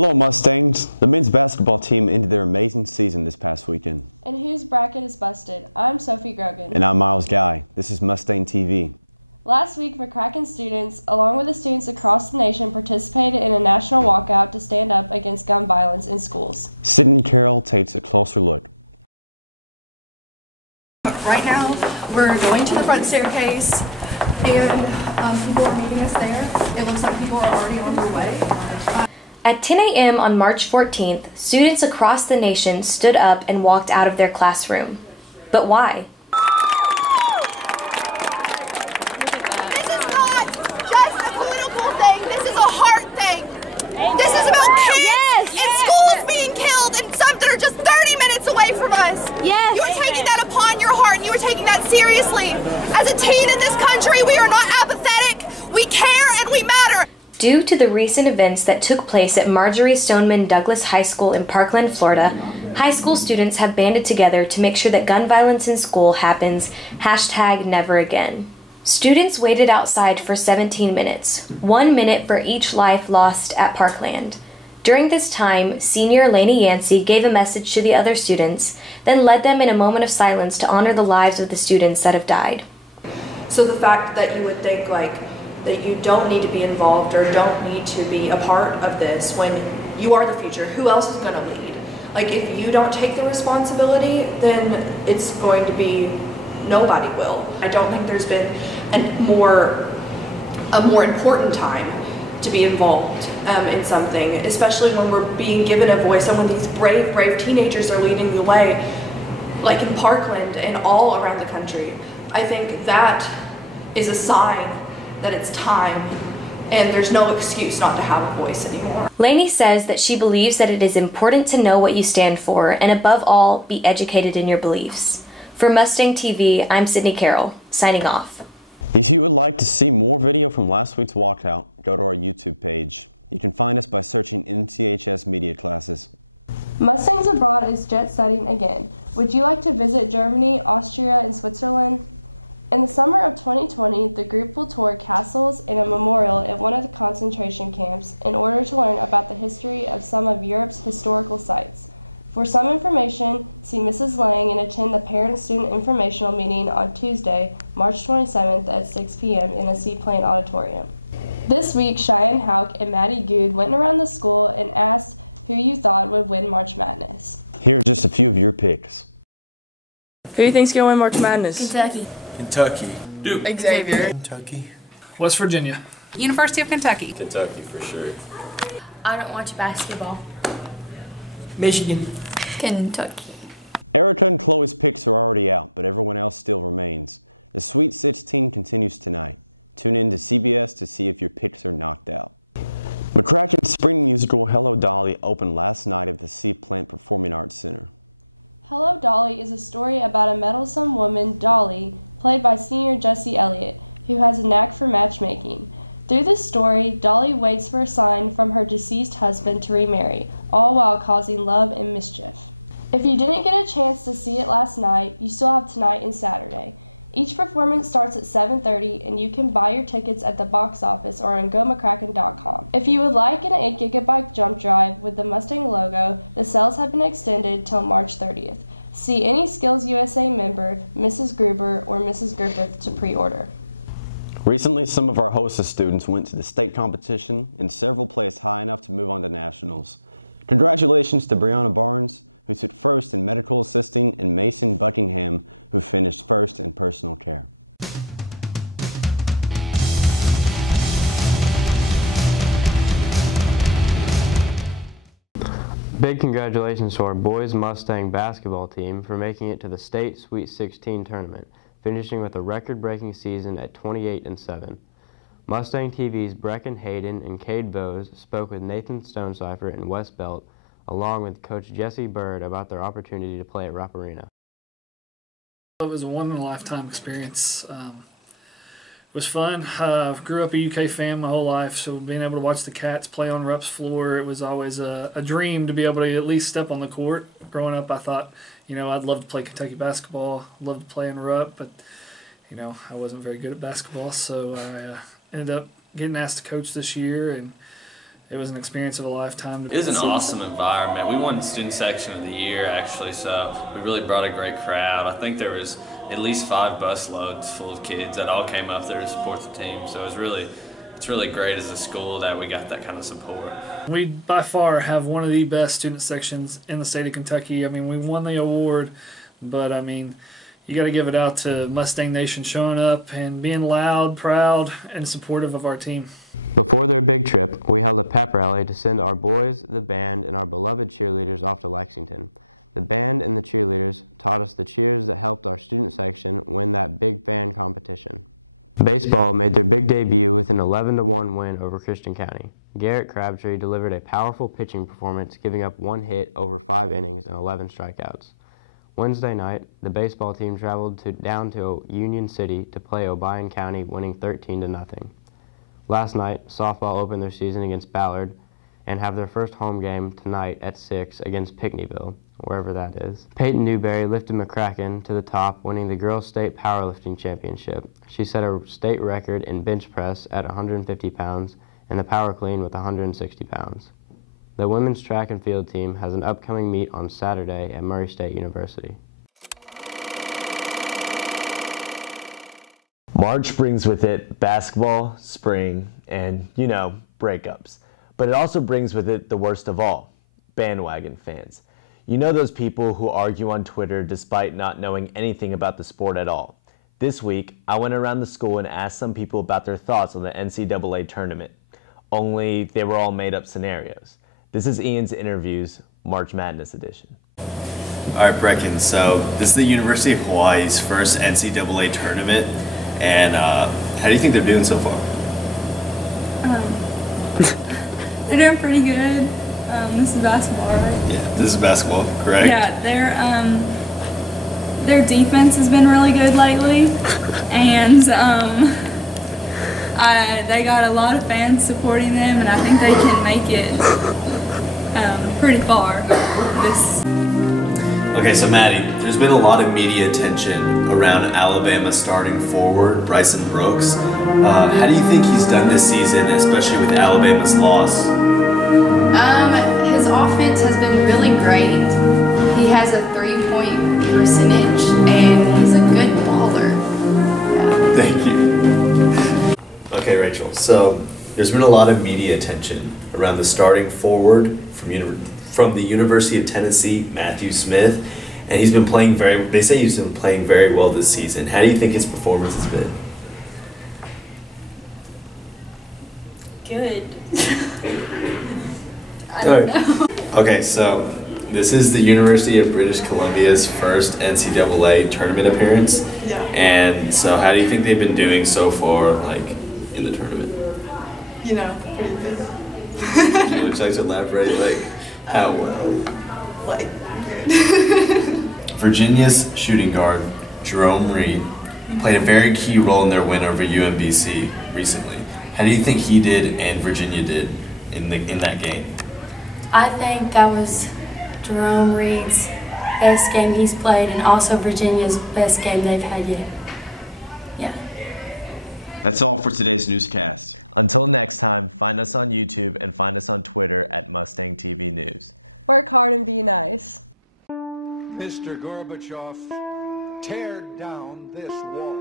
Hello Mustangs! The men's basketball team ended their amazing season this past weekend. And whose bracket is busted? I'm Sophie Grogan. And I'm Myles Gaia. This is Mustang TV. Last week, McCracken students, along with the students across the nation, participated in a national walkout to stand up against gun violence in schools. Sydney Carroll takes a closer look. Right now, we're going to the front staircase, and people are meeting us there. It looks like people are already on their way. At 10 a.m. on March 14th, students across the nation stood up and walked out of their classroom. But why? This is not just a political thing. This is a heart thing. This is about kids and schools being killed and some that are just 30 minutes away from us. You are taking that upon your heart, and you are taking that seriously. As a teen in this country, we are not apathetic. We care and we matter. Due to the recent events that took place at Marjorie Stoneman Douglas High School in Parkland, Florida, high school students have banded together to make sure that gun violence in school happens #NeverAgain. Students waited outside for 17 minutes, 1 minute for each life lost at Parkland. During this time, senior Lainey Yancey gave a message to the other students, then led them in a moment of silence to honor the lives of the students that have died. So the fact that you would think that you don't need to be involved or don't need to be a part of this when you are the future, who else is going to lead? If you don't take the responsibility, then it's going to be nobody will. I don't think there's been a more important time to be involved in something, especially when we're being given a voice and when these brave teenagers are leading the way, like in Parkland and all around the country. I think that is a sign that it's time, and there's no excuse not to have a voice anymore. Lainey says that she believes that it is important to know what you stand for, and above all, be educated in your beliefs. For Mustang TV, I'm Sydney Carroll, signing off. If you would like to see more video from last week's walkout, go to our YouTube page. You can find us by searching MTHS Media Classes. Mustangs Abroad is jet setting again. Would you like to visit Germany, Austria, and Switzerland? In the summer of 2020, the group will tour castles and a memorial at one of the concentration camps in order to learn about the history of some of Europe's historical sites. For some information, see Mrs. Lang and attend the Parent-Student Informational Meeting on Tuesday, March 27th at 6 p.m. in the Seaplane Auditorium. This week, Cheyenne Hauk and Maddie Good went around the school and asked who you thought would win March Madness. Here are just a few of your picks. Who do you think's going to win March Madness? Kentucky. Duke. Xavier. Kentucky. West Virginia. University of Kentucky. Kentucky for sure. I don't watch basketball. Michigan. Kentucky. Erica and Chloe's picks are already out, but everyone else still remains. The Sweet 16 continues tonight. Tune in to CBS to see if your picks are knocked out. McCracken's spring musical Hello Dolly opened last night at the Sea Plant Performing Arts Center. Hello Dolly is a story about a meddlesome woman, Dolly, played by senior Jesse Elliott, who has a knack for matchmaking. Through this story, Dolly waits for a sign from her deceased husband to remarry, all while causing love and mischief. If you didn't get a chance to see it last night, you still have tonight and Saturday. Each performance starts at 7:30, and you can buy your tickets at the box office or on gomccracken.com. If you would like an 8GB jump drive with the Mustang logo, the sales have been extended till March 30th. See any Skills USA member, Mrs. Gruber or Mrs. Griffith, to pre-order. Recently, some of our hostess students went to the state competition, and several placed high enough to move on to nationals. Congratulations to Brianna Barnes, who took first in medical assisting, and Mason Buckingham, who finished first in personal care. Big congratulations to our boys Mustang basketball team for making it to the state Sweet 16 tournament, finishing with a record-breaking season at 28-7. Mustang TV's Brecken Hayden and Cade Bowes spoke with Nathan Stonecipher and Wes Belt, along with Coach Jesse Bird, about their opportunity to play at Rupp Arena. It was a one-in-a-lifetime experience. It was fun. I grew up a UK fan my whole life, so being able to watch the Cats play on Rupp's floor, it was always a dream to be able to at least step on the court. Growing up, I thought, I'd love to play Kentucky basketball, love to play in Rupp, but, I wasn't very good at basketball, so I ended up getting asked to coach this year, and it was an experience of a lifetime. It was an awesome environment. We won Student Section of the Year, actually, so we really brought a great crowd. I think there was at least 5 bus loads full of kids that all came up there to support the team. So it's really great as a school that we got that kind of support. We by far have one of the best student sections in the state of Kentucky. I mean, we won the award, but I mean, you got to give it out to Mustang Nation showing up and being loud, proud, and supportive of our team. Before their big trip, we held a pep rally to send our boys, the band, and our beloved cheerleaders off to Lexington. The band and the cheerleaders taught us the cheers that helped our student section win that big fan competition. Baseball made their big debut with an 11-1 win over Christian County. Garrett Crabtree delivered a powerful pitching performance, giving up 1 hit over 5 innings and 11 strikeouts. Wednesday night, the baseball team traveled down to Union City to play Obion County, winning 13-0. Last night, softball opened their season against Ballard and have their first home game tonight at 6 against Pinckneyville, wherever that is. Peyton Newberry lifted McCracken to the top, winning the Girls State Powerlifting Championship. She set a state record in bench press at 150 pounds and the power clean with 160 pounds. The women's track and field team has an upcoming meet on Saturday at Murray State University. March brings with it basketball, spring, and, you know, breakups. But it also brings with it the worst of all, bandwagon fans. You know those people who argue on Twitter despite not knowing anything about the sport at all. This week, I went around the school and asked some people about their thoughts on the NCAA tournament. Only they were all made-up scenarios. This is Ian's Interviews, March Madness edition. All right, Brecken, so this is the University of Hawaii's first NCAA tournament, and how do you think they're doing so far? They're doing pretty good. This is basketball, right? Yeah, this is basketball, correct? Yeah, their defense has been really good lately, and they got a lot of fans supporting them, and I think they can make it pretty far. Okay, so Maddie, there's been a lot of media attention around Alabama starting forward, Bryson Brooks. How do you think he's done this season, especially with Alabama's loss? His offense has been really great. He has a 3-point percentage, and he's a good baller. Yeah. Thank you. Okay, Rachel, so there's been a lot of media attention around the starting forward from the University of Tennessee, Matthew Smith, and he's been playing they say he's been playing very well this season. How do you think his performance has been? Good. I don't know. Okay, so this is the University of British Columbia's first NCAA tournament appearance. Yeah. And so how do you think they've been doing so far, like, in the tournament? You know, pretty good. Would you like to elaborate, like, how well? Like, good. Virginia's shooting guard, Jerome Reed, played a very key role in their win over UMBC recently. How do you think he did and Virginia did in that game? I think that was Jerome Reed's best game he's played, and also Virginia's best game they've had yet. Yeah. That's all for today's newscast. Until next time, find us on YouTube and find us on Twitter at Mustang TV News. Work hard and be nice. Mr. Gorbachev, tear down this wall.